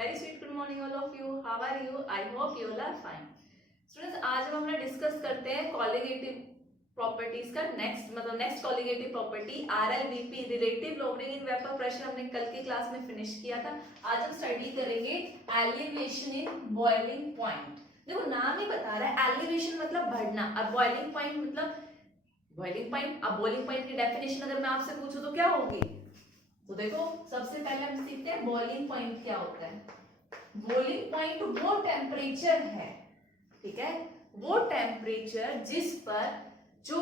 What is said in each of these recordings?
very sweet good morning all of you. How are you? I hope you all are fine. Students, आज हम अपना discuss करते हैं colligative properties का next colligative property RLVP relative loading in vapour pressure हमने कल की class में फिनिश किया था। आज हम स्टडी करेंगे एलिवेशन इन बॉइलिंग पॉइंट। देखो नाम ही बता रहा है, एलिवेशन मतलब बढ़ना और बॉइलिंग पॉइंट मतलब बॉइलिंग पॉइंट। अब बॉइलिंग पॉइंट की डेफिनेशन अगर मैं आपसे पूछूं तो क्या होगी? तो देखो सबसे पहले हम सीखते हैं बॉइलिंग पॉइंट क्या होता है। बॉइलिंग पॉइंट वो टेम्परेचर है, ठीक है, वो टेम्परेचर जिस पर जो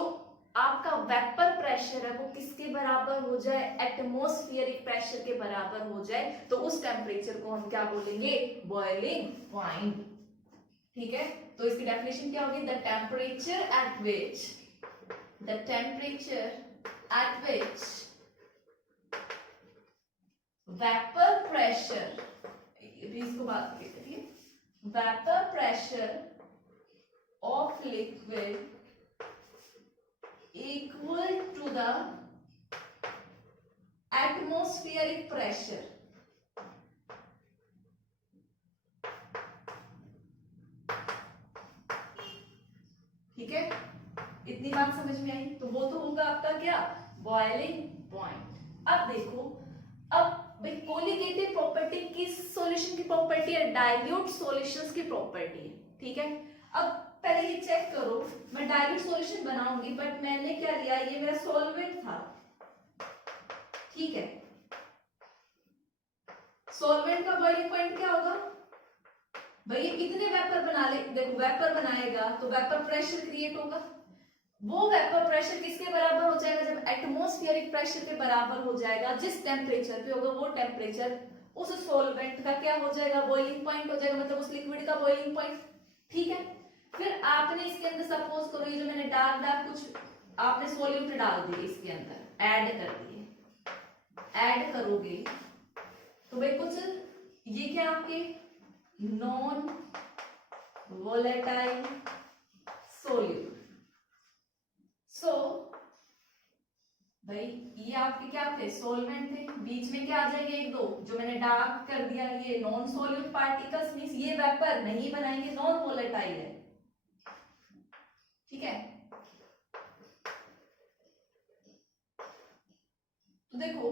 आपका वेपर प्रेशर है वो किसके बराबर हो जाए, एटमॉस्फेरिक प्रेशर के बराबर हो जाए, तो उस टेम्परेचर को हम क्या बोलेंगे? Boiling point. ठीक है, तो इसकी डेफिनेशन क्या होगी? The temperature at which vapour pressure, इसको बात करते हैं, vapour pressure of liquid equal to the atmospheric pressure. ठीक है, इतनी बात समझ में आई? तो वो तो होगा आपका क्या? Boiling point. अब देखो, अब भाई कोलिगेटिव प्रॉपर्टी किस सॉल्यूशन की प्रॉपर्टी है? डाइल्यूट सॉल्यूशंस की प्रॉपर्टी है। ठीक है, अब पहले ये चेक करो, मैं डाइल्यूट सॉल्यूशन बनाऊंगी बट मैंने क्या लिया, ये मेरा सॉल्वेंट था। ठीक है, सॉल्वेंट का बॉइलिंग पॉइंट क्या होगा? भाई इतने वेपर बना ले, देखो वेपर बनाएगा तो वेपर प्रेशर क्रिएट होगा। वो वेपर प्रेशर किसके बराबर हो जाएगा? जब एटमॉस्फेरिक प्रेशर के बराबर हो जाएगा, जिस टेम्परेचर पे होगा वो टेम्परेचर उस सॉल्वेंट का क्या हो जाएगा? बॉइलिंग पॉइंट हो जाएगा, मतलब उस लिक्विड का बॉइलिंग पॉइंट। ठीक है, फिर आपने इसके अंदर सपोज करो ये जो मैंने डार्क कुछ आपने सॉल्यूट डाल दिए, इसके अंदर ऐड कर दिए, ऐड करोगे तो भाई कुछ ये क्या आपके नॉन वोलेटाइल सॉल्यूट। सो भाई ये आपके क्या थे? सॉल्वेंट थे। बीच में क्या आ जाएंगे? एक दो जो मैंने डार्क कर दिया, ये नॉन सॉल्यूट पार्टिकल्स, मींस ये वेपर नहीं बनाएंगे, नॉन वोलेटाइल है। ठीक है, तो देखो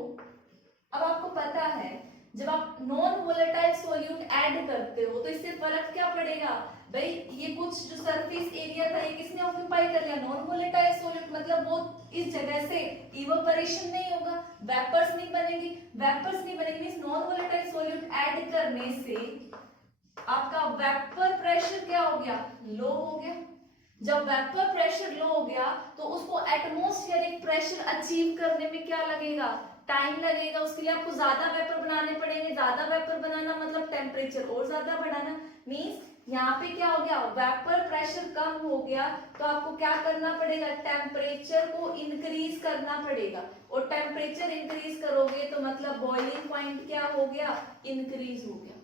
अब आपको पता है जब आप नॉन वोलेटाइल सॉल्यूट ऐड करते हो तो इससे फर्क क्या पड़ेगा? भाई ये कुछ जो सरफेस एरिया था ये किसने ऑक्यूपाई कर लिया? नॉन वोलेटाइल सॉल्यूट, मतलब वो इस जगह से इवेपोरेशन नहीं होगा, वेपर्स नहीं बनेंगी। वेपर्स नहीं बनेंगे means non volatile solute add करने से आपका वेपर प्रेशर क्या हो गया? लो हो गया। जब वेपर प्रेशर लो हो गया तो उसको एटमॉस्फेरिक प्रेशर अचीव करने में क्या लगेगा? टाइम लगेगा। उसके लिए आपको ज्यादा वेपर बनाने पड़ेंगे। ज्यादा वेपर बनाना मतलब टेम्परेचर और ज्यादा बढ़ाना। मींस यहाँ पे क्या हो गया? वेपर प्रेशर कम हो गया तो आपको क्या करना पड़ेगा? टेम्परेचर को इंक्रीज करना पड़ेगा। और टेम्परेचर इंक्रीज करोगे तो मतलब बॉइलिंग पॉइंट क्या हो गया? इंक्रीज हो गया।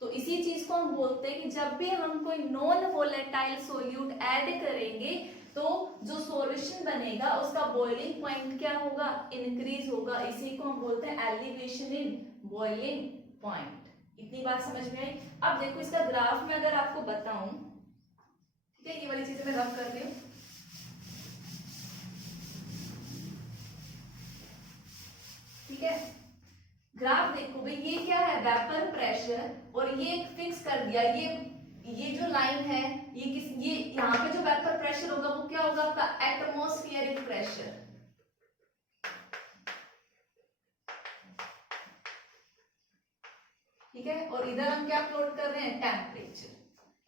तो इसी चीज को हम बोलते हैं कि जब भी हम कोई नॉन वोलेटाइल सॉल्यूट ऐड करेंगे तो जो सॉल्यूशन बनेगा उसका बॉइलिंग पॉइंट क्या होगा? इंक्रीज होगा। इसी को हम बोलते हैं एलिवेशन इन बॉइलिंग पॉइंट। इतनी बात समझ में आई? अब देखो इसका ग्राफ में अगर आपको बताऊं, ठीक है, ये वाली चीजें मैं रब कर रही हूं। ठीक है, ग्राफ देखो भाई, ये क्या है? वेपर प्रेशर, और ये फिक्स कर दिया, ये जो लाइन है ये यहाँ पे जो वेपर प्रेशर होगा वो क्या होगा? आपका एटमॉस्फेरिक प्रेशर। ठीक है, और इधर हम क्या प्लॉट कर रहे हैं? टेम्परेचर।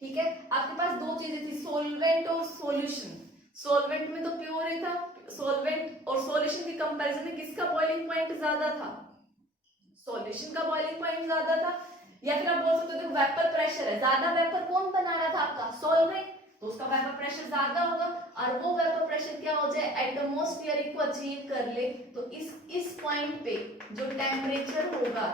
ठीक है, आपके पास दो चीजें थी, सॉल्वेंट और सॉल्यूशन। सॉल्वेंट में तो प्योर ही था, सॉल्वेंट और सॉल्यूशन के कंपैरिजन में किसका बॉइलिंग पॉइंट ज्यादा था? सॉल्यूशन का बॉइलिंग पॉइंट ज्यादा था। या फिर आप बोल सकते हो वेपर प्रेशर है ज्यादा, वेपर कौन बना रहा था? आपका सॉल्वेंट, तो उसका वेपर प्रेशर ज्यादा होगा। और वो वेपर प्रेशर क्या हो जाए? एटमॉस्फेरिक को अचीव कर ले। तो इस पॉइंट पे जो टेम्परेचर होगा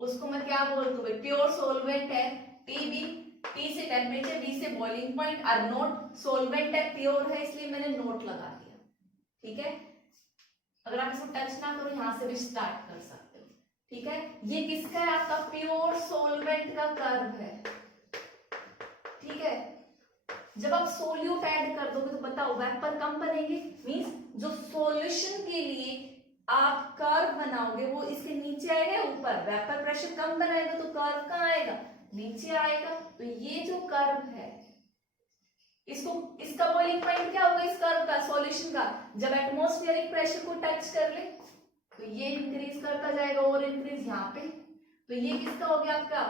उसको मैं क्या बोलती हूँ? प्योर सॉल्वेंट है टीबी, टी से टेम्परेचर, बी से बॉइलिंग पॉइंट, और नोट सॉल्वेंट है प्योर है इसलिए मैंने नोट लगा दिया। ठीक है, अगर आप इसको टच ना करो यहां से भी स्टार्ट कर सकते हो। ठीक है, ये किसका है? आपका प्योर सॉल्वेंट जब आप सोल्यूट ऐड कर दोगे तो बताओ वेपर कम बनेंगे, मींस जो सॉल्यूशन के लिए आप कर्व बनाओगे वो इसके नीचे आएगा या ऊपर, वेपर प्रेशर कम बनाएगा तो कर्व कहाँ आएगा, नीचे आएगा। तो ये जो कर्व है इसको, इसका बॉइलिंग पॉइंट क्या होगा इस कर्व का, सॉल्यूशन का, जब एटमॉस्फेरिक प्रेशर को टच कर ले तो ये इंक्रीज करता जाएगा और इंक्रीज यहाँ पे, तो ये किसका हो गया आपका,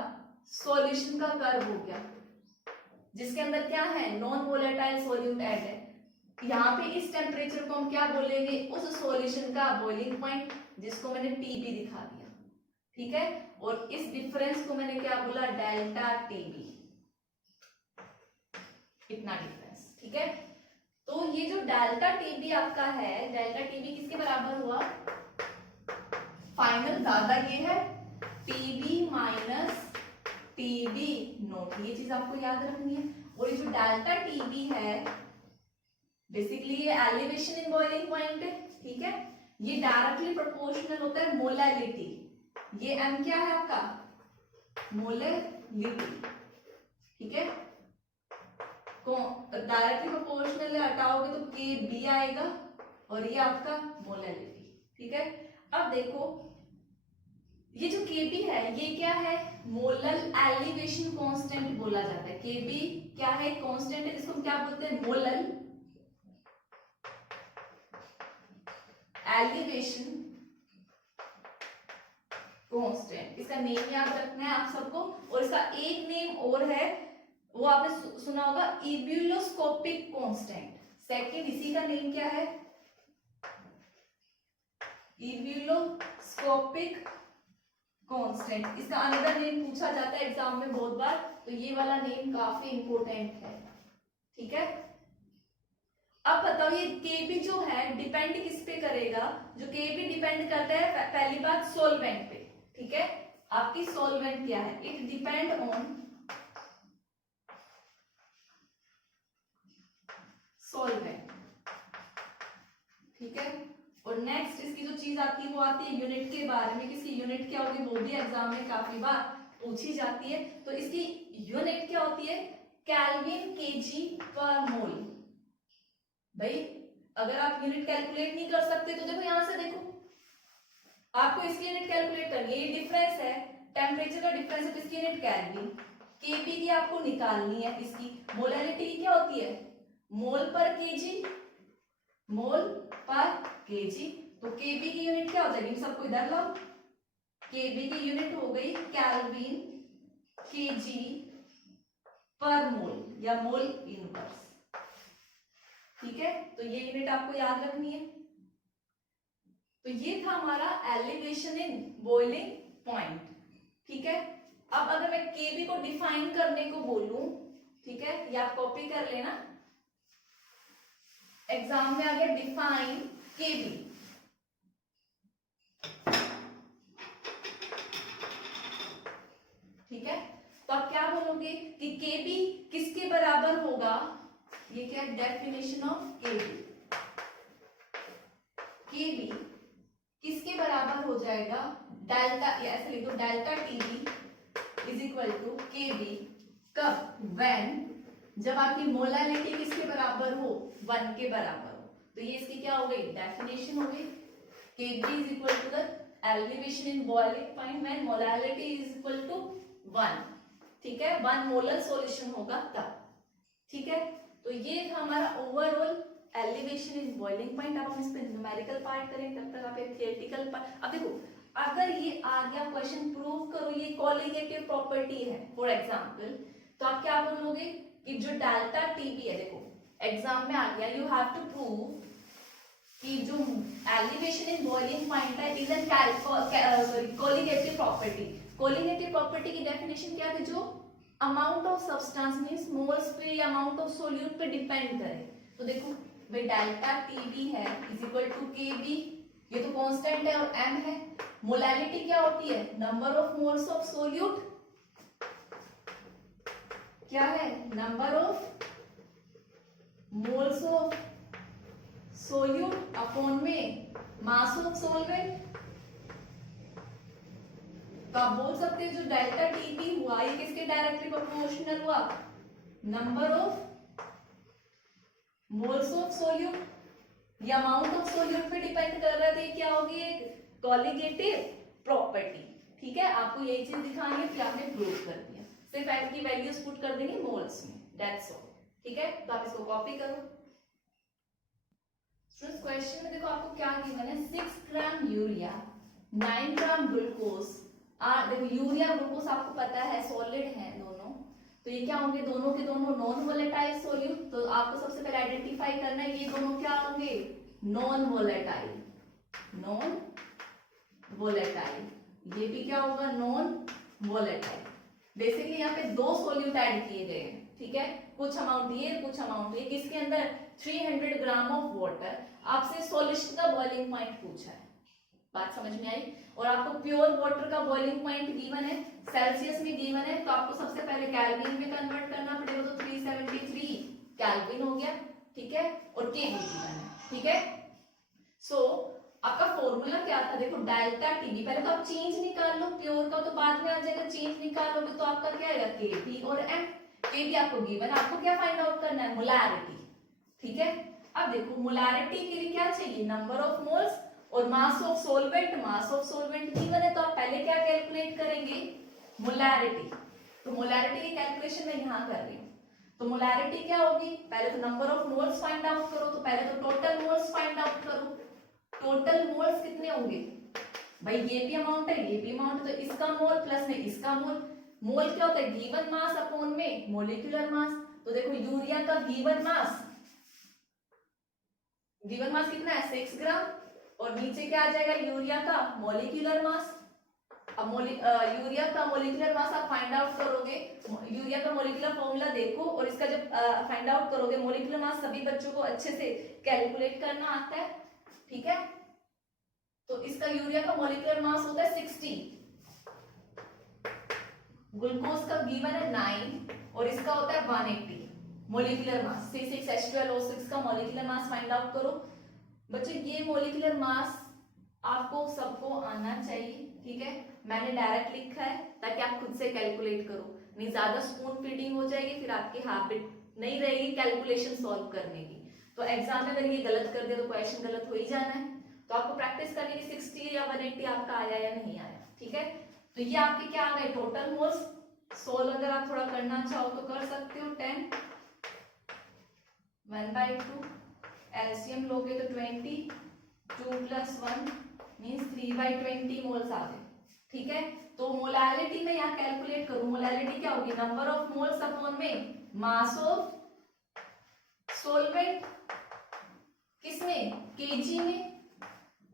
सॉल्यूशन का कर्व हो गया, जिसके अंदर क्या है, नॉन वोलेटाइल सॉल्यूट ऐड है। यहाँ पे इस टेम्परेचर को हम क्या बोलेंगे, उस सॉल्यूशन का बॉइलिंग पॉइंट, जिसको मैंने टीबी दिखा दिया, ठीक है। और इस डिफरेंस को मैंने क्या बोला, डेल्टा टीबी, इतना डिफरेंस, ठीक है। तो ये जो डेल्टा टीबी आपका है, डेल्टा टीबी किसके बराबर हुआ, फाइनल ज्यादा ये है टीबी माइनस टीबी नोट, ये चीज आपको याद रखनी है। और ये जो डेल्टा टीबी है बेसिकली ये एलिवेशन इन बॉइलिंग पॉइंट है, ठीक है। ये डायरेक्टली प्रोपोर्शनल होता है मोलैलिटी, ये एम क्या है आपका, मोलैलिटी, ठीक है। डायरेक्टली प्रोपोर्शनल हटाओगे तो के बी आएगा और ये आपका मोलैलिटी, ठीक है। अब देखो ये जो Kb है ये क्या है, मोलल एलिवेशन कांस्टेंट बोला जाता है। Kb क्या है, कांस्टेंट है, जिसको हम क्या बोलते हैं, मोलल एलिवेशन कांस्टेंट। इसका नेम याद रखना है आप सबको। और इसका एक नेम और है, वो आपने सुना होगा, इब्यूलोस्कोपिक कांस्टेंट। सेकंड इसी का नेम क्या है, इब्यूलोस्कोपिक कांस्टेंट। इसका अनदर नेम पूछा जाता है एग्जाम में बहुत बार, तो ये वाला नेम काफी इंपॉर्टेंट है, ठीक है। अब बताओ ये Kb जो है डिपेंड किस पे करेगा, जो Kb डिपेंड करता है पहली बात सॉल्वेंट पे, ठीक है। आपकी सॉल्वेंट क्या है, इट डिपेंड ऑन सॉल्वेंट, ठीक है। और नेक्स्ट इसकी जो चीज आती है वो आती है यूनिट के बारे में, किसकी यूनिट क्या होगी, वो भी एग्जाम में काफी बार पूछी जाती है। तो इसकी यूनिट क्या होती है, केल्विन केजी पर मोल। भाई अगर आप यूनिट कैलकुलेट नहीं कर सकते तो देखो यहां से देखो, आपको इसकी यूनिट कैलकुलेट करनी है, ये डिफरेंस है, टेम्परेचर का डिफरेंस है, तो इसकी यूनिट केल्विन। केपी की आपको निकालनी है, इसकी मोलैलिटी क्या होती है, मोल पर केजी, मोल पर केजी। तो केबी की यूनिट क्या हो जाएगी, सबको इधर लाओ, केबी की यूनिट हो गई केल्विन केजी पर मोल या मोल इनवर्स, ठीक है। तो ये यूनिट आपको याद रखनी है। तो ये था हमारा एलिवेशन इन बॉइलिंग पॉइंट, ठीक है। अब अगर मैं केबी को डिफाइन करने को बोलूं, ठीक है, या आप कॉपी कर लेना, एग्जाम में आ गया डिफाइन केबी, ठीक है। तो आप क्या बोलोगे कि केबी किसके बराबर होगा, ये क्या डेफिनेशन ऑफ केबी, केबी किसके बराबर हो जाएगा, डेल्टा, या ऐसे लिख दो, delta TB is equal to KB, कब, व्हेन, जब आपकी मोलैलिटी किसके बराबर हो, 1 के बराबर हो। तो ये इसकी क्या हो गई, डेफिनेशन हो गई, Kb is equal to the elevation in boiling point when molality is equal to 1, ठीक है, 1 मोलर सॉल्यूशन होगा तब, ठीक है। तो ये था हमारा overall elevation in boiling point. अब हम इस पे न्यूमेरिकल पार्ट करें, तब तक आप थियोरेटिकल पार्ट। अब देखो अगर ये आ गया क्वेश्चन, प्रूव करो ये कोलिगेटिव प्रॉपर्टी है फॉर एग्जांपल, तो आप क्या बोलोगे कि जो डेल्टा टीबी है, देखो एग्जाम में आ गया, यू हैव टू प्रूव कि जो एलिवेशन इन बॉइलिंग पॉइंट है is an colligative property. Colligative property की डेफिनेशन क्या थी, जो amount of substance means moles पे या अमाउंट ऑफ सोल्यूट पे डिपेंड करे। तो देखो भाई डेल्टा टीबी है इज इक्वल टू केबी, ये तो कांस्टेंट है और m है। मोलैलिटी क्या होती है, number of moles of solute, क्या है, number of moles of solute upon में मास ऑफ सॉल्वेंट। तो आप बोल सकते हैं जो डेल्टा टीबी हुआ ये किसके डायरेक्टली प्रोपोर्शनल हुआ, number of moles of solute, ये अमाउंट ऑफ सोल्यूट पे डिपेंड कर रहा है, तो ये क्या होगी, एक कॉलिगेटिव प्रॉपर्टी। ठीक है, आपको यही चीज दिखानी है, फिर आपने प्रूव कर दिया, सिर्फ एफ की वैल्यूज पुट कर देंगे मोल्स में, दैट्स ऑल। ठीक है, तो आप इसको कॉपी करो। स्टूडेंट्स क्वेश्चन में देखो आपको क्या गिवन है, 6 ग्राम यूरिया 9 ग्राम ग्लूकोज। देखो यूरिया ग्लूकोज आपको पता है सॉलिड है दोनों, तो ये क्या होंगे, दोनों के दोनों नॉन वोलेटाइल सोल्यूट। तो आपको सबसे पहले आइडेंटिफाई करना है ये दोनों क्या होंगे, नॉन वोलेटाइल, नॉन वोलेटाइल। ये भी क्या होगा, नॉन वोलेटाइल। बेसिकली यहाँ पे दो सोल्यूट ऐड किए गए हैं। ठीक है, कुछ अमाउंट ये, कुछ अमाउंट ये, किसके अंदर 300 ग्राम ऑफ वाटर। आपसे सॉल्यूशन का बॉइलिंग पॉइंट पूछा है, बात समझ में आई। और आपको प्योर वाटर का बॉइलिंग पॉइंट गिवन है, सेल्सियस में गिवन है, तो आपको सबसे पहले केल्विन में कन्वर्ट करना पड़ेगा, तो 373 केल्विन हो गया। ठीक है, और के गिवन है। ठीक है, सो आपका फॉर्मूला क्या था, देखो डेल्टा टीबी। पहले तो आप चेंज निकाल लो, प्योर का तो बाद में आ जाएगा, चेंज निकालोगे तो आपका क्या आएगा, केपी और एम। केपी आपको गिवन, आपको क्या फाइंड आउट करना है, मोलैरिटी। ठीक है, अब देखो मोलैरिटी के लिए क्या चाहिए, नंबर ऑफ मोल्स और mass of solvent. Mass of solvent given है, तो आप पहले क्या कैलकुलेट करेंगे, मोलैरिटी। तो मोलैरिटी की कैलकुलेशन मैं यहाँ कर रही हूँ। तो मोलैरिटी क्या होगी, पहले तो number of moles find out करो, तो पहले तो टोटल मोल्स फाइंड आउट करो। टोटल मोल्स कितने होंगे भाई, ये भी अमाउंट है, ये भी अमाउंट, तो इसका मोल प्लस में इसका मोल। मोल क्या होता है, गिवन मास अपॉन में मोलिकुलर मास। तो देखो यूरिया का गिवन मास कितना है, 6 ग्राम, और नीचे क्या आ जाएगा, यूरिया का मोलिकुलर मास। अब यूरिया का मोलिकुलर मास आप फाइंड आउट करोगे, यूरिया का मोलिकुलर फॉर्मूला देखो, और इसका जब फाइंड आउट करोगे, मोलिकुलर मास सभी बच्चों को अच्छे से कैलकुलेट करना आता है। ठीक है, तो इसका यूरिया का मॉलिक्यूलर मास होता है 60, ग्लूकोज का गिवन है 9 और इसका होता है 180 मॉलिक्यूलर मास। C6H12O6 का मॉलिक्यूलर मास फाइंड आउट करो। बच्चों ये मॉलिक्यूलर मास आपको सबको आना चाहिए। ठीक है, मैंने डायरेक्ट लिखा है ताकि आप खुद से कैलकुलेट करो, नहीं ज्यादा स्पून फीडिंग हो जाएगी, फिर आपकी हैबिट नहीं रहेगी कैलकुलेशन सॉल्व करने की। तो एग्जाम में अगर ये गलत कर दिया तो क्वेश्चन गलत हो ही जाना है। तो आपको प्रैक्टिस करनी है 60 या 180 आपका आया या नहीं आया। ठीक है, तो ये आपके क्या आ गए टोटल मोल्स। सोल्व अगर आप थोड़ा करना चाहो तो कर सकते हो, 10 1/2 एलसीएम लोगे तो 20, 2 + 1 मीन्स 3/20 मोल्स आ गए। ठीक है, तो मोलैरिटी में यहाँ कैलकुलेट करूं, मोलैरिटी क्या होगी, नंबर ऑफ मोल्स अपॉन में मास ऑफ सोल्वेंट, किसमें, केजी में,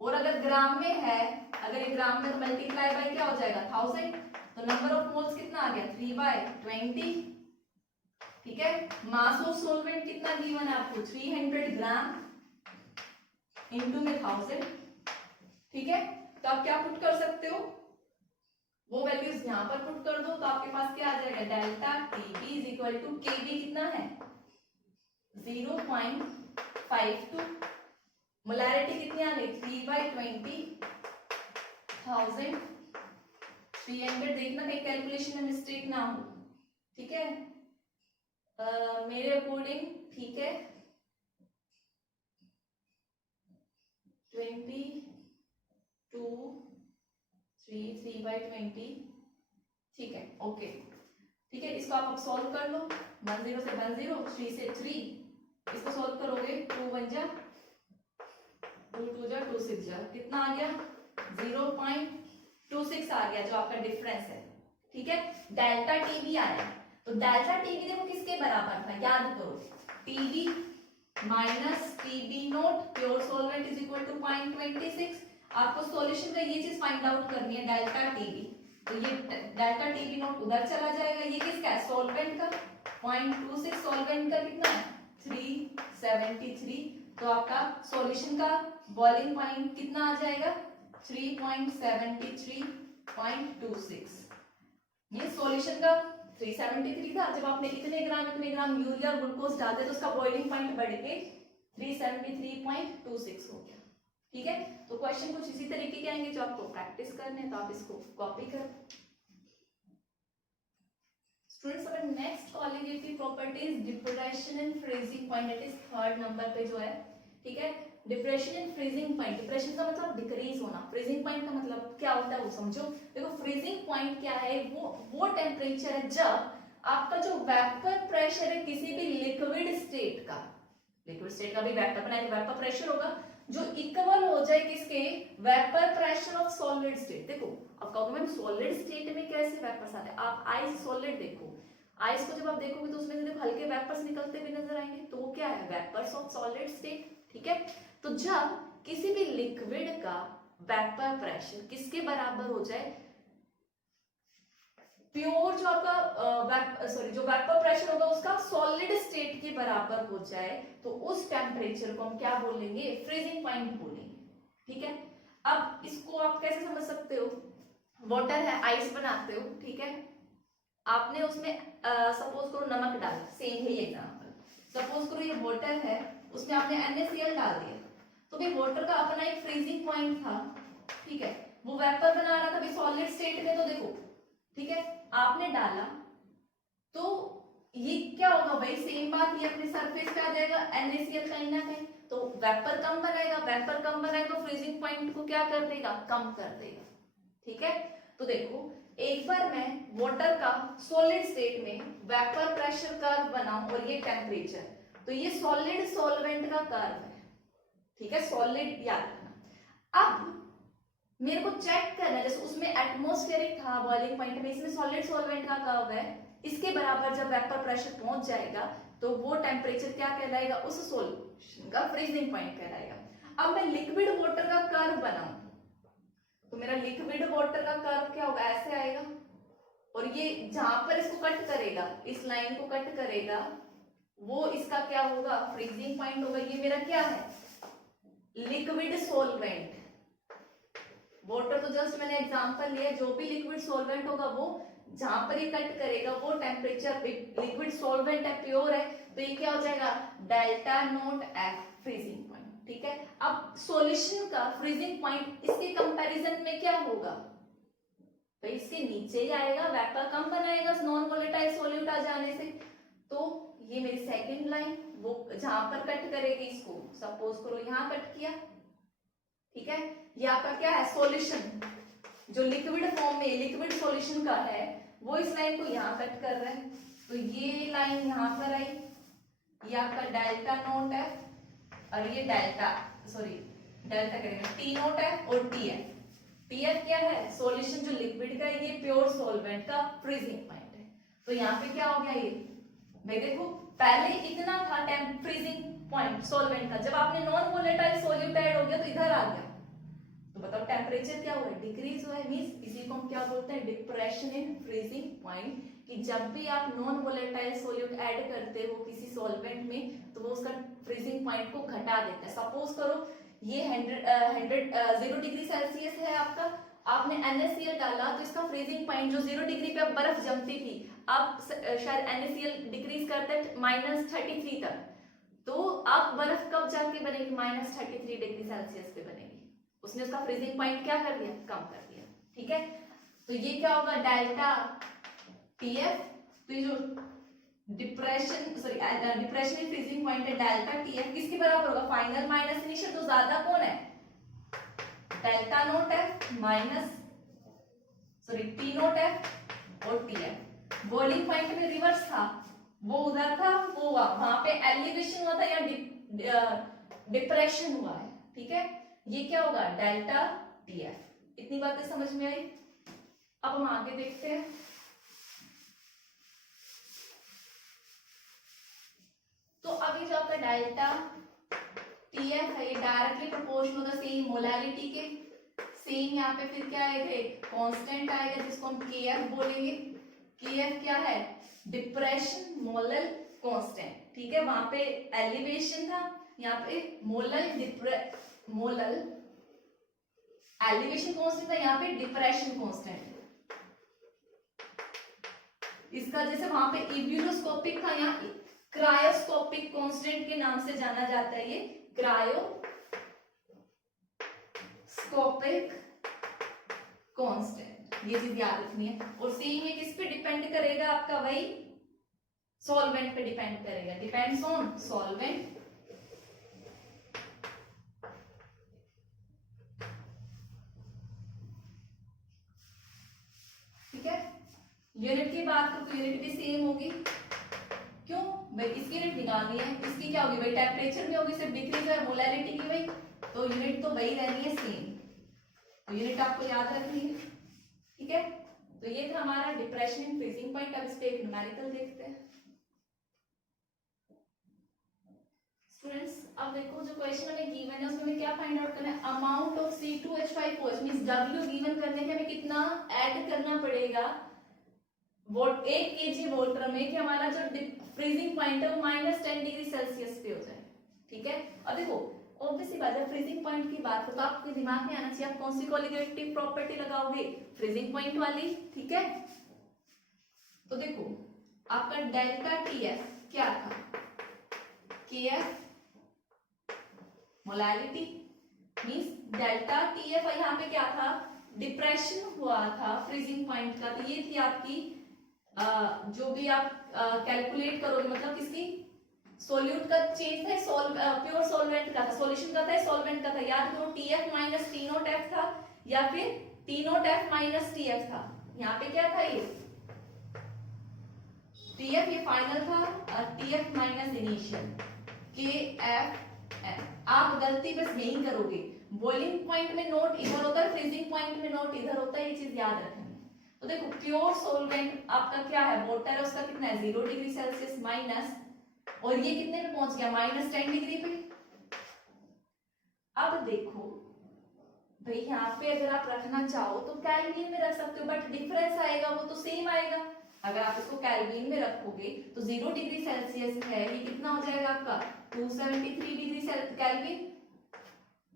और अगर ग्राम में है, अगर ये ग्राम में तो मल्टीप्लाई बाय क्या हो जाएगा 1000, तो नंबर ऑफ मोल्स कितना आ गया 3/20। ठीक है, मास ऑफ सोल्वेंट कितना गिवन है आपको 300 ग्राम इनटू में 1000। ठीक है, तो आप क्या पुट कर सकते हो, वो वैल्यूज यहां पर पुट कर दो, तो आपके पास क्या आ जाएगा, delta TB is equal to KB कितना है 0.52, मोलैरिटी कितनी आ गई 3/20 1000 300। देखना कहीं कैलकुलेशन में मिस्टेक ना हो। ठीक है, मेरे अकॉर्डिंग ठीक है 22 3/20। ठीक है, ओके। ठीक है, इसको आप अब सॉल्व कर लो, 10 से 10, 3 से 3, इसको सॉल्व करोगे 2 1 जा 2 2 जा 2 6 जा, कितना आ गया 0.26 आ गया, जो आपका डिफरेंस है। ठीक है, डेल्टा टीबी आया, तो डेल्टा टीबी देखो किसके बराबर था, याद करो, TB minus TB nought pure solvent is equal to 0.26। आपको सॉल्यूशन का ये चीज फाइंड आउट करनी है, डेल्टा टीबी, तो ये डेल्टा टीबी नोट उधर चला जाएगा, ये किसका है सॉल्वेंट का 0.26, सॉल्वेंट का कितना है 373, तो आपका सॉल्यूशन का बॉइलिंग पॉइंट कितना आ जाएगा 3.73.26। ये सॉल्यूशन का 373 था, जब आपने इतने ग्राम यूरिया ग्लूकोज डालते तो उसका बॉइलिंग पॉइंट बढ़ के 373.26 हो गया। ठीक है, तो क्वेश्चन कुछ इसी तरीके के आएंगे जो आपको प्रैक्टिस करने हैं, तो आप इसको कॉपी कर। स्टूडेंट्स समझ next colligative property is depression in freezing point, that is third number पे जो है, ठीक है। Depression in freezing point, depression का मतलब डिक्रीज होना, फ्रीजिंग पॉइंट का मतलब क्या होता है वो समझो। देखो फ्रीजिंग पॉइंट क्या है, वो टेम्परेचर है जब आपका जो वेपर प्रेशर है किसी भी लिक्विड स्टेट का, लिक्विड स्टेट का भी वेपर बनाएंगे, वेपर प्रेशर होगा जो इक्वल हो जाए किसके, vapour pressure of solid state. देखो अब कहोगे मैम सॉलिड स्टेट में कैसे वेपर्स आते हैं, आप आइस सॉलिड देखो, आइस को जब आप देखोगे तो उसमें से देखो हल्के वेपर्स निकलते हुए नजर आएंगे, तो वो क्या है, वेपर्स ऑफ सॉलिड स्टेट, ठीक है। तो जब किसी भी लिक्विड का वेपर प्रेशर किसके बराबर हो जाए, प्योर जो आपका जो वेपर प्रेशर होगा उसका सॉलिड स्टेट के बराबर हो जाए, तो उस टेम्परेचर को हम क्या बोलेंगे, फ्रीजिंग पॉइंट बोलेंगे, ठीक है। अब इसको आप कैसे समझ सकते हो, वाटर है, आइस बनाते हो, ठीक है, आपने उसमें सपोज करो नमक डाला, सेम है एग्जांपल, सपोज करो ये वाटर है, उसमें आपने NaCl डाल दिया, तो भाई वाटर का अपना एक फ्रीजिंग पॉइंट था, ठीक है, वो वेपर बना रहा था भाई सॉलिड स्टेट में, तो देखो ठीक है आपने डाला तो ये क्या होगा भाई, सेम बात, ये अपने सरफेस पे आ जाएगा NaCl कहीं ना कहीं, तो वेपर कम बनाएगा, वेपर कम बनाएगा तो फ्रीजिंग पॉइंट को क्या कर देगा, कम कर देगा, ठीक है। तो देखो एक बार मैं वाटर का सॉलिड स्टेट में वेपर प्रेशर कर्व बनाऊं और ये टेम्परेचर, तो ये सॉलिड सॉल्वेंट का कर्व है, ठीक है, सॉलिड याद रखना। अब मेरे को चेक करना है, जैसे उसमें एटमॉस्फेरिक था बॉइलिंग पॉइंट में, इसमें सॉलिड सॉल्वेंट का कर्व है, इसके बराबर जब वेपर प्रेशर पहुंच जाएगा तो वो टेम्परेचर क्या कहलाएगा, उस सॉल्यूशन का फ्रीजिंग पॉइंट कहलाएगा। अब मैं लिक्विड वाटर का कर्व बनाऊं तो मेरा लिक्विड वाटर का कर्व क्या होगा, ऐसे आएगा, और ये जहां पर इसको कट करेगा, इस लाइन को कट करेगा, वो इसका क्या होगा, फ्रीजिंग पॉइंट होगा। ये मेरा क्या है, लिक्विड सॉल्वेंट, वाटर तो जस्ट मैंने एग्जांपल लिया, जो भी लिक्विड सॉल्वेंट होगा वो जहां पर ये कट करेगा वो टेम्परेचर, लिक्विड सॉल्वेंट है, प्योर है, तो ये क्या हो जाएगा, delta not F freezing point, ठीक है। अब सॉल्यूशन का फ्रीजिंग पॉइंट इसके कंपैरिजन में क्या होगा, तो इसके नीचे ही आएगा, वेपर कम बनाएगा नॉन वोलेटाइल सॉल्यूट आ जाने से। तो ये मेरी सेकंड लाइन, वो जहां पर कट करेगी इसको, सपोज करो यहां कट किया, ठीक है, ये आपका क्या है, सॉल्यूशन जो लिक्विड फॉर्म में लिक्विड सॉल्यूशन का है, वो इस लाइन को यहाँ कट कर रहा है, तो ये लाइन यहाँ पर आई, ये आपका डेल्टा नोट है, और ये डेल्टा करेंगे टी नोट है, और टीएफ क्या है, सॉल्यूशन जो लिक्विड का है, ये प्योर सॉल्वेंट का फ्रीजिंग पॉइंट है। तो यहाँ पे क्या हो गया, ये भाई देखो पहले इतना था फ्रीजिंग पॉइंट सॉल्वेंट का, जब आपने नॉन वोलेटाइल सॉल्यूट ऐड हो गया तो इधर आ गया, तो बताओ टेम्परेचर क्या हुआ है, डिक्रीज हुआ है, मींस इसी को हम क्या बोलते हैं, डिप्रेशन इन फ्रीजिंग पॉइंट, कि जब भी आप नॉन वोलेटाइल सॉल्यूट ऐड करते हो किसी सॉल्वेंट में तो वो उसका फ्रीजिंग पॉइंट को घटा देता है। सपोज करो ये 0 डिग्री सेल्सियस है आपका, आपने NaCl डाला तो इसका फ्रीजिंग पॉइंट जो 0 डिग्री पे बर्फ जमती थी, अब शायद NaCl डिक्रीज करते -33 तक, तो अब बर्फ कब जाके बनेगी, -33 डिग्री सेल्सियस पे बनेगी, उसने उसका फ्रीजिंग पॉइंट क्या कर दिया, कम कर दिया, ठीक है। तो ये क्या होगा, डेल्टा टीएफ, तो ये जो डिप्रेशन इन फ्रीजिंग पॉइंट है डेल्टा टीएफ, किसके बराबर होगा, फाइनल माइनस इनिशियल, तो ज्यादा कौन है, delta naught F minus T note F और टीएफ। बॉइलिंग पॉइंट में रिवर्स था, वो उधर था, वो वहां पे एलिवेशन हुआ था या डिप्रेशन हुआ है, ठीक है। ये क्या होगा, डेल्टा टीएफ। इतनी बातें समझ में आई। अब हम आगे देखते हैं, तो अभी जो आपका डेल्टा टीएफ है ये डायरेक्टली प्रोपोर्शनल होगा सेम मोलारिटी के, सेम यहाँ पे फिर क्या आएगा, कांस्टेंट आएगा जिसको हम केएफ बोलेंगे। केएफ क्या है, डिप्रेशन मोलल कांस्टेंट, ठीक है, वहां पे एलिवेशन था, यहाँ पे मोलल एलिवेशन कांस्टेंट था, यहाँ पे डिप्रेशन कांस्टेंट। इसका जैसे वहां पे इब्यूलोस्कोपिक था, यहाँ क्रायोस्कोपिक कांस्टेंट के नाम से जाना जाता है, ये क्रायोस्कोपिक कांस्टेंट, ये चीज याद रखनी है। और सेम ये किस पे डिपेंड करेगा, आपका वही सॉल्वेंट पे डिपेंड करेगा, डिपेंड्स ऑन सॉल्वेंट। ठीक है, यूनिट की बात करो तो यूनिट भी सेम होगी। क्यों भाई, इसकी यूनिट निकालनी है, इसकी क्या होगी भाई, टेम्परेचर में होगी, सिर्फ डिक्रीज है मोलैरिटी की भाई, तो यूनिट तो वही रहनी है सेम, तो यूनिट आपको याद रखनी है। ठीक है, तो ये था हमारा डिप्रेशन इन फ्रीजिंग पॉइंट। अब इस पे एक न्यूमेरिकल देखते हैं स्टूडेंट्स। अब देखो जो क्वेश्चन हमें गिवन है उसमें हमें क्या फाइंड आउट करना है, amount of C2H5OH means W given करने के हमें कितना ऐड करना पड़ेगा वोट 1 kg वाटर में कि हमारा जो फ्रीजिंग पॉइंट है वो -10 डिग्री सेल्सियस पे हो जाए। ठीक है, अब देखो ऑब्वियसली बात है, फ्रीजिंग पॉइंट की बात हो तो आपके दिमाग में आना चाहिए आप कौन सी कोलिगेटिव प्रॉपर्टी लगाओगे, फ्रीजिंग पॉइंट वाली। ठीक है, तो देखो आपका डेल्टा TF क्या था, KF molarity means delta TF, यहाँ पे क्या था, डिप्रेशन हुआ था फ्रीजिंग पॉइंट का, तो ये थी आपकी जो भी आप कैलकुलेट करोगे, मतलब किसकी सोल्यूट का चेंज था, प्योर सॉल्वेंट का था, सॉल्यूशन का था, सॉल्वेंट का था, याद करो TF माइनस T0F था या फिर T0F माइनस TF था। यहाँ पे क्या था, ये TF ये फाइनल था और TF माइनस इनिशियल KF। आप गलती बस यही करोगे, बॉइलिंग पॉइंट में नोट इधर होता है, फ्रीजिंग पॉइंट में नोट इधर होता है, ये चीज याद रखनी। तो देखो प्योर सॉल्वेंट आपका क्या है, वाटर है, उसका कितना है 0 डिग्री सेल्सियस माइनस, और ये कितने पे पहुंच गया -10 डिग्री पे। अब देखो भाई यहाँ पे अगर आप रखना चाहो तो केल्विन में रख सकते हो, बट डिफरेंस आएगा वो तो सेम आएगा। अगर आप इसको केल्विन में रखोगे तो 0 डिग्री सेल्सियस है, ये कितना हो जाएगा आपका 273 डिग्री केल्विन।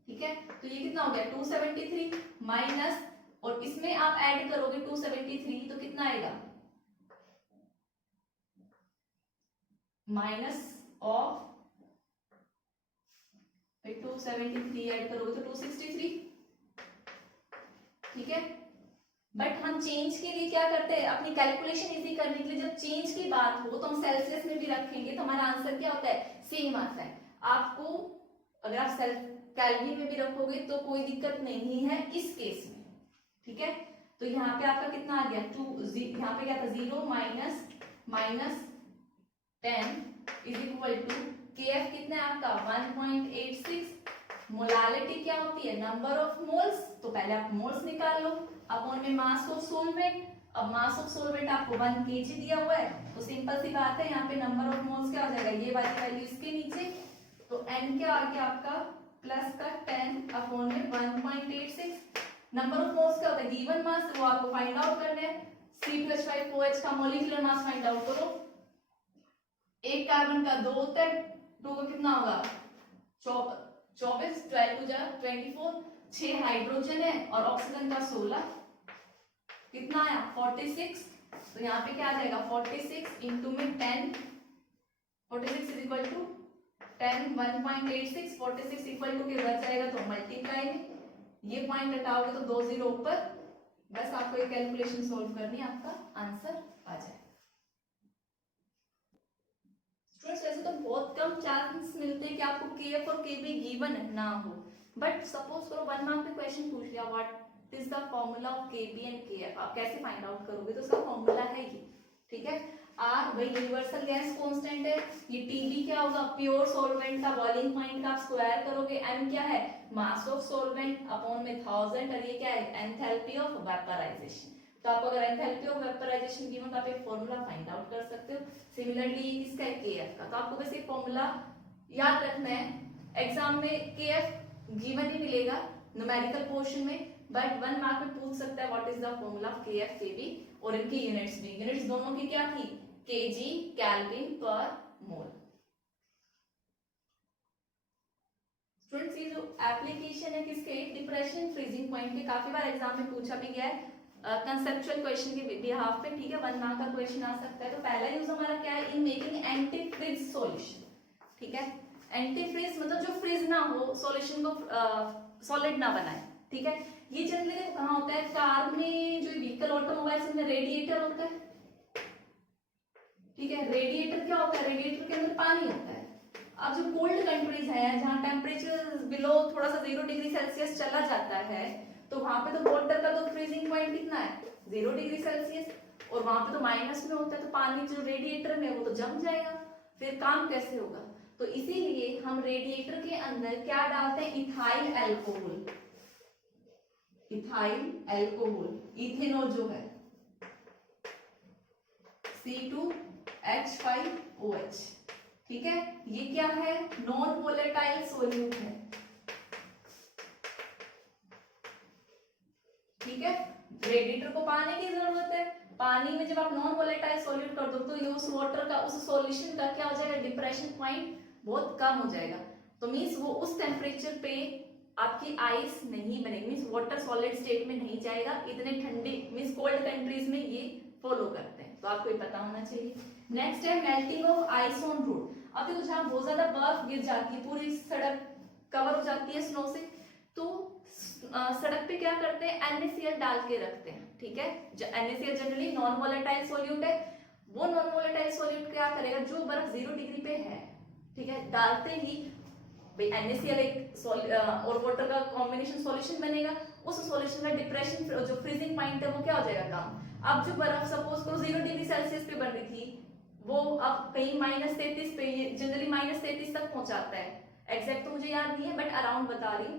ठीक है, तो ये कितना हो गया 273 माइनस, और इसमें आप ऐड करोगे 273 तो कितना आएगा, माइनस ऑफ 273 ऐड करोगे तो 263। ठीक है, बट हम चेंज के लिए क्या करते हैं, अपनी कैलकुलेशन इजी करने के लिए जब चेंज की बात हो तो हम सेल्सियस में भी रखेंगे तो हमारा आंसर क्या होता है, सेम आता है। आपको अगर आप केल्विन में भी रखोगे तो कोई दिक्कत नहीं है इस केस में। ठीक है, तो यहाँ पे आपका कितना आ गया 2, यहाँ पे क्या था 0 minus 10 is equal to KF कितना है आपका 1.86। मोलालिटी क्या होती है, नंबर ऑफ मोल्स, तो पहले आप मोल्स निकाल लो अपॉन में मास ऑफ सॉल्वेंट। अब मास ऑफ सॉल्वेंट आपको 1 kg दिया हुआ है, तो सिंपल सी बात है, यहाँ पे नंबर ऑफ मोल्स क्या हो जाएगा, ये वाली वैल्यू इसके नीचे, तो n क्या आ गया आपका प्लस का 10 अपॉन में 1.86। नंबर ऑफ मोल्स क्या होता है, गिवन मास, वो आपको फाइंड आउट करना है। C2H5OH का मॉलिक्यूलर मास फाइंड आउट करो, एक कार्बन का 2 होता है, 2 का कितना होगा 24, 12 जा 24, 6 हाइड्रोजन है और ऑक्सीजन का 16, कितना आया 46। तो यहाँ पे क्या आ जाएगा 46 इंटू में 10, 46 is equal to 10 1.86, 46 equal to के बच जाएगा तो मल्टीप्लाई में ये पॉइंट हटाओगे तो 2 0 ऊपर, बस आपको ये कैलकुलेशन सोल्व करनी है, आपका आंसर आ जाए। स्टूडेंट्स वैसे तो बहुत कम चांस मिलते हैं कि आपको KF और KB गिवन ना हो, बट सपोज करो 1 मार्क में क्वेश्चन पूछ लिया what is the formula of KB and KF, आप कैसे फाइंड आउट करोगे, तो उसका फॉर्मूला है ये। ठीक है, R वही यूनिवर्सल गैस कांस्टेंट है, ये TB क्या होगा प्योर सॉल्वेंट का बॉइलिंग पॉइंट का आप स्क्वायर करोगे, M क्या है मास ऑफ सॉल्वेंट अपॉन में 1000, और ये क्या है एंथैल्पी ऑफ वेपराइजेशन। तो आप अगर एंथैल्पी ऑफ वेपराइजेशन गिवन तो आप एक फॉर्मूला फाइंड आउट कर सकते हो। सिमिलरली इसका है KF का, तो आपको बस एक फॉर्मूला याद रखना है, एग्जाम में KF गिवन ही मिलेगा न्यूमेरिकल पोर्शन में, बट 1 मार्क में पूछ सकता है what is the formula of KF KB, और इनकी यूनिट्स भी, यूनिट्स दोनों की क्या थी kg केल्विन पर मोल। स्टूडेंट्स ये जो एप्लीकेशन है किसके, डिप्रेशन फ्रीजिंग पॉइंट के, काफी बार एग्जाम में पूछा भी गया है कंसेप्चुअल क्वेश्चन के बिहाफ पे। ठीक है, 1 मार्क का क्वेश्चन आ सकता है। तो पहला यूज हमारा क्या है, in making anti freeze solution. ठीक है, एंटी फ्रीज मतलब जो फ्रीज ना हो, सॉल्यूशन को सॉलिड ना बनाए। ठीक है, ये जनरली कहाँ होता है, कार में जो व्हीकल ऑटोमोबाइल्स में रेडिएटर होता है। ठीक ठीक है। रेडिएटर क्या होता है, रेडिएटर के अंदर पानी होता है। अब जो कोल्ड कंट्रीज है जहाँ टेम्परेचर बिलो थोड़ा सा 0 डिग्री सेल्सियस चला जाता है, तो वहां पे तो वाटर का तो फ्रीजिंग पॉइंट कितना है, 0 डिग्री सेल्सियस, और वहां पे तो माइनस में होता है, तो पानी जो रेडिएटर में वो तो जम जाएगा, फिर काम कैसे होगा। तो इसीलिए हम रेडिएटर के अंदर क्या डालते हैं, ethyl alcohol, ethyl alcohol, ethanol जो है C2H5OH, ठीक है। ये क्या है, नॉन वोलेटाइल सोल्यूट है, ठीक है। रेडिएटर को पानी की जरूरत है, पानी में जब आप नॉन वोलेटाइल सोल्यूट कर दो तो ये उस वाटर का, उस सॉल्यूशन का क्या हो जाएगा, डिप्रेशन पॉइंट बहुत कम हो जाएगा। तो मींस वो उस टेम्परेचर पे आपकी आइस नहीं बनेगी, मींस वाटर सॉलिड स्टेट में नहीं जाएगा। इतने ठंडे मींस कोल्ड कंट्रीज में ये फॉलो करते हैं, तो आपको ये पता होना चाहिए। नेक्स्ट है melting of ice on road. अब देखो जहाँ बहुत ज्यादा बर्फ गिर जाती है, पूरी सड़क कवर हो जाती है स्नो से, तो सड़क पे क्या करते हैं, NaCl डाल के रखते हैं, ठीक है। NaCl generally non volatile solute है, वो नॉन वोलेटाइल सोल्यूट क्या करेगा, जो बर्फ 0 डिग्री पे है, ठीक है, डालते ही भाई NaCl एक और वाटर का कॉम्बिनेशन सॉल्यूशन बनेगा, उस सॉल्यूशन का डिप्रेशन जो फ्रीजिंग पॉइंट है वो क्या हो जाएगा कम। अब जो बर्फ सपोज करो 0 डिग्री सेल्सियस पे बन रही थी, वो अब कहीं -33 पे, जनरली -33 तक पहुंचाता है, एग्जैक्ट तो मुझे याद नहीं है बट अराउंड बता रही हूँ,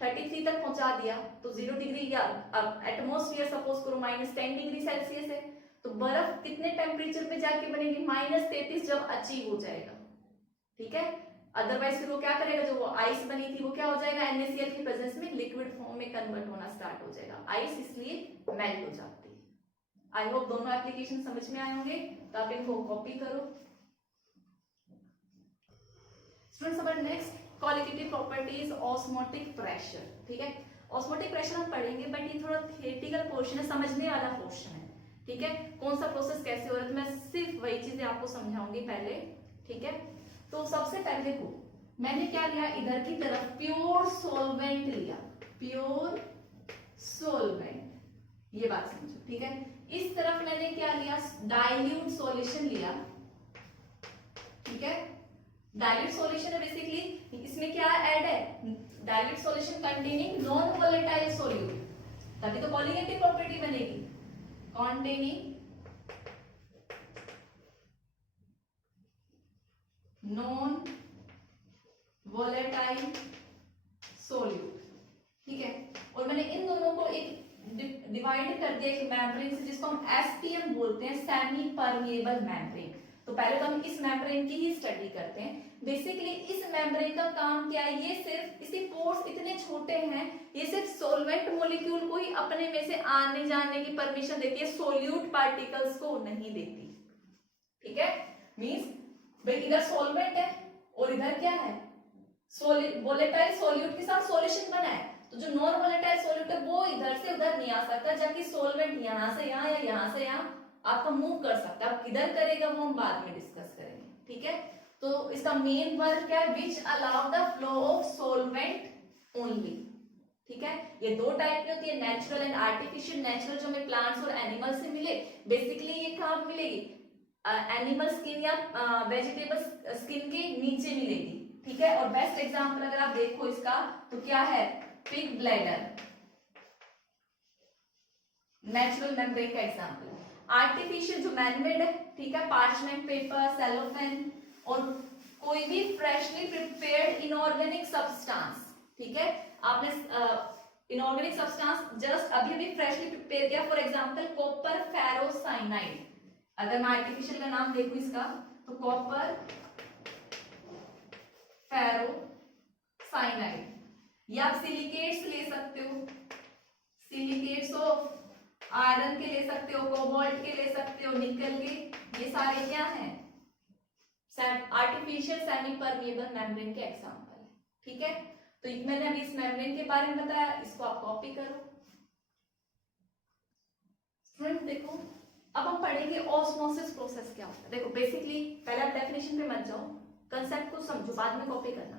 33 तक पहुंचा दिया तो 0 डिग्री, या अब एटमॉस्फेयर सपोज करो -10 डिग्री सेल्सियस है, तो बर्फ कितने टेम्परेचर पे जाके बनेगी, -33 जब अचीव हो जाएगा, ठीक है। अदरवाइज फिर वो क्या करेगा, जो वो आइस बनी थी वो क्या हो जाएगा, NaCl की प्रेजेंस में लिक्विड फॉर्म में कन्वर्ट होना स्टार्ट हो जाएगा, आइस इसलिए मेल्ट हो जाती है। आई होप दोनों एप्लीकेशन समझ में आए होंगे, तो आप इनको कॉपी करो। स्टूडेंट्स अब next qualitative properties osmotic pressure, ठीक है। ऑस्मोटिक प्रेशर हम पढ़ेंगे बट ये थोड़ा थियोरेटिकल पोर्शन है, समझने वाला पोर्शन है, ठीक है। कौन सा प्रोसेस कैसे हो रहा है, तो मैं सिर्फ वही चीजें आपको समझाऊंगी पहले, ठीक है। तो सबसे पहले को मैंने क्या लिया, इधर की तरफ प्योर सॉल्वेंट लिया, प्योर सॉल्वेंट, ये बात समझो, ठीक है। इस तरफ मैंने क्या लिया, डाइल्यूट सॉल्यूशन लिया, ठीक है। डाइल्यूट सॉल्यूशन है बेसिकली, इसमें क्या ऐड है, dilute solution containing non volatile solute, तभी तो कॉलिगेटिव प्रॉपर्टी बनेगी, कंटेनिंग नॉन वोलेटाइल सोल्यूट, ठीक है। और मैंने इन दोनों को एक डिवाइड कर दिया एक मेम्ब्रेन से, जिसको हम SPM बोलते हैं, सेमी परमेएबल मेम्ब्रेन। तो पहले तो हम इस मेम्ब्रेन की ही स्टडी करते हैं। बेसिकली इस मेम्ब्रेन का काम क्या है, ये सिर्फ इसके पोर्स इतने छोटे हैं, ये सिर्फ सॉल्वेंट मॉलिक्यूल को ही अपने में से आने जाने की परमिशन देती है, सोल्यूट पार्टिकल्स को नहीं देती, ठीक है। मींस भाई इधर सॉल्वेंट है और इधर क्या है, वोलेटाइल सोल्यूट के साथ सॉल्यूशन बना है, तो जो नॉन वोलेटाइल सोल्यूट है वो इधर से उधर नहीं आ सकता, जबकि सॉल्वेंट यहां से यहां या यहां से यहां आपका मूव कर सकता है। अब किधर करेगा वो हम बाद में डिस्कस करेंगे, ठीक है। तो इसका मेन वर्क क्या है, which allow the flow of solvent only, ठीक है। ये दो टाइप की होती है, नेचुरल एंड आर्टिफिशियल। नेचुरल जो हमें प्लांट्स और एनिमल से मिले, बेसिकली ये कहाँ मिलेगी, एनिमल स्किन या वेजिटेबल स्किन के नीचे मिलेगी, ठीक है। और बेस्ट एग्जांपल अगर आप देखो इसका तो क्या है, पिग ब्लैडर, नेचुरल मेम्ब्रेन का एग्जांपल। आर्टिफिशियल जो मैनमेड है, ठीक है, पार्चमेंट पेपर, सेलोफेन और कोई भी फ्रेशली प्रिपेयर्ड इनऑर्गेनिक सब्सटेंस, ठीक है। आपने इनऑर्गेनिक सब्सटेंस जस्ट अभी अभी फ्रेशली प्रिपेयर किया, फॉर एग्जांपल कॉपर फेरोसाइनाइड। अगर मैं आर्टिफिशियल का नाम देखूं इसका तो कॉपर फेरोसाइनाइड, या आप सिलिकेट्स ले सकते हो, सिलिकेट्स ऑफ आयरन के ले सकते हो, कोबाल्ट के ले सकते हो, निकल के, ये सारे क्या हैं, आर्टिफिशियल सेमी परमेएबल मेम्ब्रेन के एग्जांपल है, ठीक है। तो मैंने अभी इस मेम्ब्रेन के बारे में बताया, इसको आप कॉपी करो। स्टूडेंट देखो अब हम पढ़ेंगे ऑस्मोसिस प्रोसेस क्या होता है। देखो बेसिकली पहले आप डेफिनेशन पे मत जाओ, कंसेप्ट को समझो, बाद में कॉपी करना।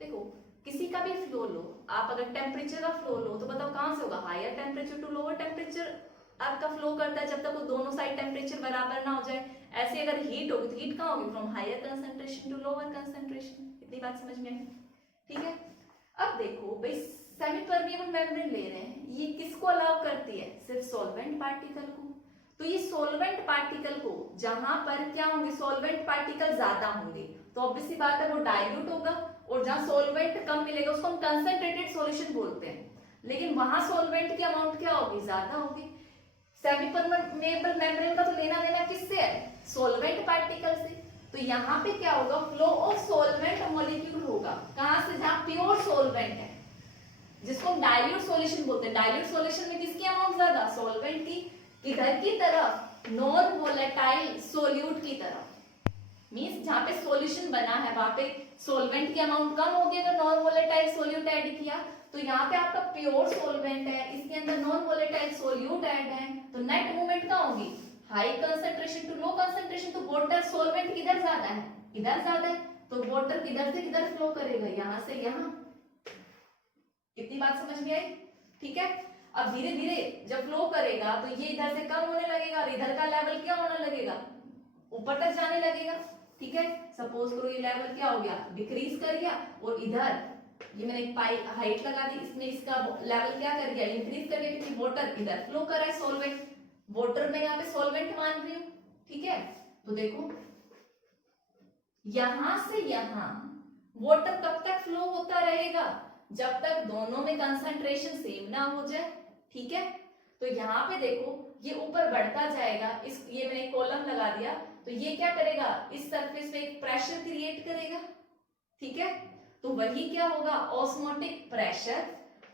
देखो किसी का भी फ्लो लो, आप अगर टेम्परेचर का फ्लो लो तो बताओ कहां से होगा, higher temperature to lower temperature आपका फ्लो करता है जब तक वो दोनों साइड टेम्परेचर बराबर ना हो जाए। ऐसे अगर हीट होगी तो हीट कहाँ होगी, from higher concentration to lower concentration. इतनी बात समझ में आई, ठीक है। अब देखो भाई सेमी परमिएबल मेम्ब्रेन ले रहे हैं, ये किसको अलाउ करती है, सिर्फ सॉल्वेंट पार्टिकल को। तो ये सॉल्वेंट पार्टिकल को जहां पर क्या होंगे, सॉल्वेंट पार्टिकल ज्यादा होंगे तो ऑब्वियस सी बात है वो डाइल्यूट होगा, और जहां सॉल्वेंट कम मिलेगा उसको हम कंसंट्रेटेड सॉल्यूशन बोलते हैं, लेकिन वहां सॉल्वेंट की अमाउंट क्या होगी, ज्यादा होगी। सेमी परमेबल मेम्ब्रेन का तो लेना देना किससे है, सॉल्वेंट पार्टिकल से। तो यहाँ पे क्या होगा, फ्लो ऑफ सॉल्वेंट मॉलिक्यूल होगा, कहां से, जहां प्योर सॉल्वेंट है, जिसको हम डाइल्यूट सॉल्यूशन बोलते हैं। डाइल्यूट सॉल्यूशन में किसकी अमाउंट ज्यादा, सॉल्वेंट की। किधर की तरफ, नॉन वोलेटाइल सोल्यूट की तरफ। मींस जहां पे सॉल्यूशन बना है वहां पे सॉल्वेंट की अमाउंट कम होगी अगर नॉन वोलेटाइल सोल्यूट ऐड किया। तो यहाँ पे आपका प्योर सॉल्वेंट है, इसके अंदर नॉन वोलेटाइल सोल्यूट ऐड है, तो नेट मूवमेंट क्या होगी, high concentration to low concentration. तो वाटर सॉल्वेंट किधर ज्यादा है, इधर ज्यादा है, तो वाटर किधर से किधर फ्लो करेगा, यहाँ से यहाँ। इतनी बात समझ में आई, ठीक है। अब धीरे धीरे जब फ्लो करेगा तो ये इधर से कम होने लगेगा और इधर का लेवल क्या होने लगेगा, ऊपर तक जाने लगेगा, ठीक है। सपोज करो ये लेवल क्या हो गया, डिक्रीज कर गया, और इधर ये मैंने एक पाई हाइट लगा दी, इसने इसका लेवल क्या कर गया, इंक्रीज कर गया, क्योंकि वाटर इधर फ्लो कर रहा है, सॉल्वेंट, वाटर में यहाँ पे सॉल्वेंट मान रही हूँ, ठीक है। तो देखो यहां से यहां वाटर कब तक फ्लो होता रहेगा, जब तक दोनों में कंसंट्रेशन सेम ना हो जाए, ठीक है। तो यहाँ पे देखो ये ऊपर बढ़ता जाएगा, इस ये मैंने कॉलम लगा दिया, तो ये क्या करेगा, इस सरफेस पे एक प्रेशर क्रिएट करेगा, ठीक है। तो वही क्या होगा, ऑस्मोटिक प्रेशर।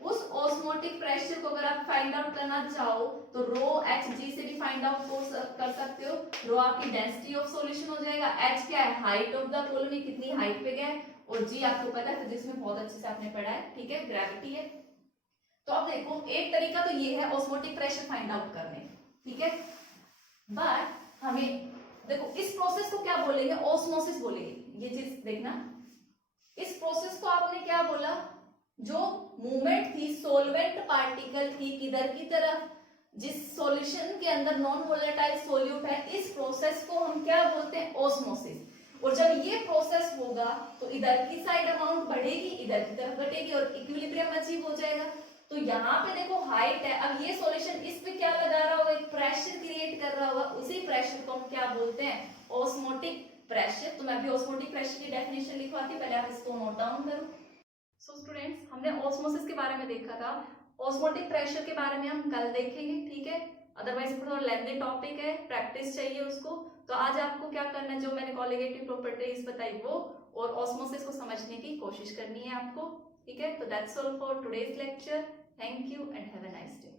उस ऑस्मोटिक प्रेशर को अगर आप फाइंड आउट करना चाहो तो रो एच जी से भी फाइंड आउट कर सकते हो। रो आपकी डेंसिटी ऑफ सॉल्यूशन हो जाएगा, एच क्या है, हाइट ऑफ द कॉलोनी, कितनी हाइट पे गया है, और जी आपको पता है फिजिक्स में बहुत अच्छे से आपने पढ़ा है, ठीक है, ग्रेविटी है। तो अब देखो एक तरीका तो ये है ऑस्मोटिक प्रेशर फाइंड आउट करने, ठीक है। बट हमें देखो इस प्रोसेस को क्या बोलेंगे, ऑस्मोसिस बोलेंगे। ये चीज देखना, इस प्रोसेस को आपने क्या बोला, जो मूवमेंट थी सोलवेंट पार्टिकल की किधर की तरफ, जिस सॉल्यूशन के अंदर नॉन वोलेटाइल सोल्यूट है, इस प्रोसेस को हम क्या बोलते हैं, ऑस्मोसिस। और जब ये प्रोसेस होगा तो इधर की साइड अमाउंट बढ़ेगी, इधर की तरफ घटेगी, और इक्विलिब्रियम अचीव हो जाएगा। तो यहाँ पे देखो हाइट है, अब ये सॉल्यूशन इस पे क्या लगा रहा होगा, एक प्रेशर क्रिएट कर रहा होगा, उसी प्रेशर को हम क्या बोलते हैं, ऑस्मोटिक प्रेशर। तो मैं अभी ऑस्मोटिक प्रेशर की डेफिनेशन लिखवाती हूँ, पहले आप इसको नोट डाउन करो। सो स्टूडेंट्स, हमने ऑस्मोसिस के बारे में देखा था, ऑस्मोटिक प्रेशर के बारे में हम कल देखेंगे, ठीक है। अदरवाइज थोड़ा लेंथी टॉपिक है, प्रैक्टिस चाहिए उसको। तो आज आपको क्या करना है, जो मैंने कॉलिगेटिव प्रॉपर्टीज बताई वो और ऑस्मोसिस को समझने की कोशिश करनी है आपको, ठीक है। तो that's all for today's lecture. Thank you and have a nice day.